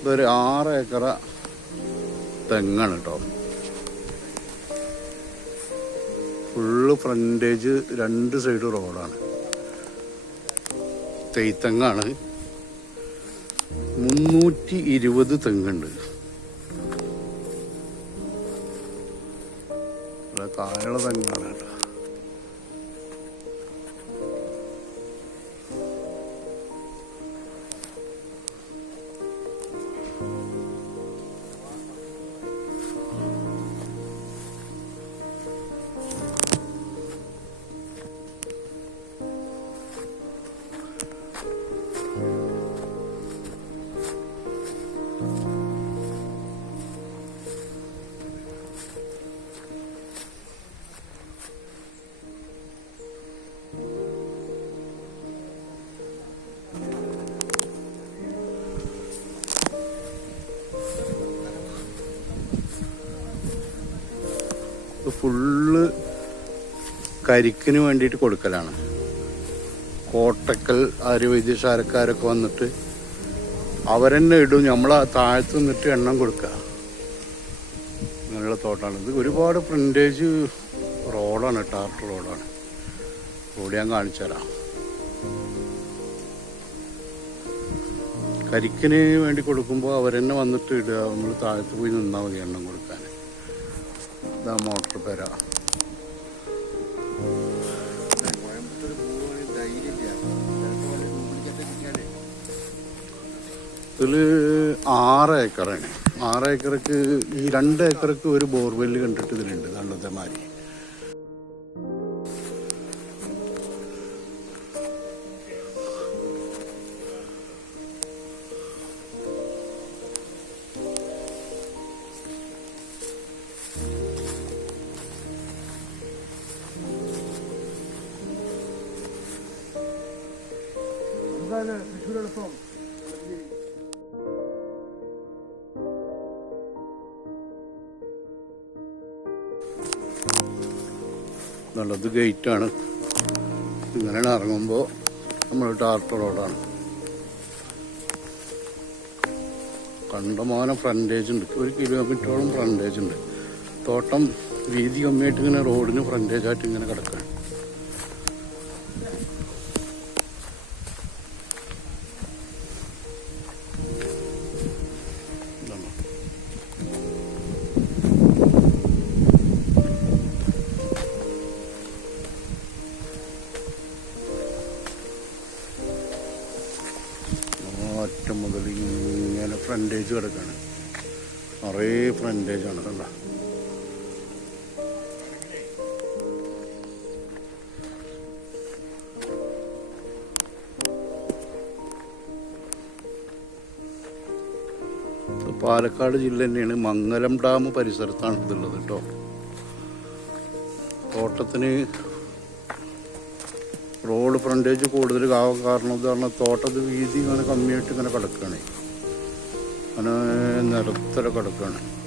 ഇതൊരു ആറ് ഏക്കർ തെങ്ങാണ് കേട്ടോ ഫുള്ള് ഫ്രണ്ടേജ് രണ്ട് സൈഡ് റോഡാണ്. തെയ്ത്തെങ്ങാണ്. മുന്നൂറ്റി ഇരുപത് തെങ്ങുണ്ട്. കായുള്ള തെങ്ങാണ് കേട്ടോ. ഇത് ഫുള്ള് കരിക്കിന് വേണ്ടിയിട്ട് കൊടുക്കലാണ്. കോട്ടക്കൽ ആര്യവൈദ്യശാലക്കാരൊക്കെ വന്നിട്ട് അവരെന്നെ ഇടും. നമ്മൾ താഴത്ത് നിന്നിട്ട് എണ്ണം കൊടുക്കുക അങ്ങനെയുള്ള തോട്ടാണ്. ഇത് ഒരുപാട് ഫ്രണ്ടേജ് റോഡാണ് ടാർട്ട് റോഡാണ്. റോഡ് ഞാൻ കാണിച്ചു തരാം. കരിക്കിന് വേണ്ടി കൊടുക്കുമ്പോൾ അവരെന്നെ വന്നിട്ട് ഇടുക. നമ്മൾ താഴത്ത് പോയി നിന്നാൽ മതി എണ്ണം കൊടുക്കാൻ ഇതാ മോട്ടർ പെര. ഇതിൽ ആറ് ഏക്കറാണ്. ആറ് ഏക്കർക്ക് ഈ രണ്ട് ഏക്കർക്ക് ഒരു ബോർവെല്ല് കണ്ടിട്ട് ഇതിലുണ്ട് നല്ലതേ എന്താണ് തൃശ്ശൂർ നല്ലത് ഗേറ്റാണ്. ഇങ്ങനെ ഇറങ്ങുമ്പോൾ നമ്മൾ ടാർട്ട് റോഡാണ്. കണ്ടമാനം ഫ്രണ്ടേജ് ഉണ്ട്. ഒരു കിലോമീറ്ററോളം ഫ്രണ്ടേജ് ഉണ്ട്. തോട്ടം വീതി കമ്മിയായിട്ട് ഇങ്ങനെ റോഡിന് ഫ്രണ്ടേജായിട്ട് ഇങ്ങനെ കിടക്കുകയാണ് ഒറ്റ മുതൽ ഇങ്ങനെ ഫ്രണ്ടേജ് കിടക്കാണ്. നിറയെ ഫ്രണ്ടേജ് ആണ് കണ്ട? പാലക്കാട് ജില്ല തന്നെയാണ്. മംഗലം ഡാം പരിസരത്താണ് ഇതുള്ളത് കേട്ടോ. തോട്ടത്തിന് റോഡ് ഫ്രണ്ടേജ് കൂടുതൽ കാരണം ഇതാണ്. തോട്ടത് വീതി ഇങ്ങനെ കമ്മിയായിട്ട് ഇങ്ങനെ കിടക്കുകയാണ്. അങ്ങനെ നിരത്തല കിടക്കുകയാണ്.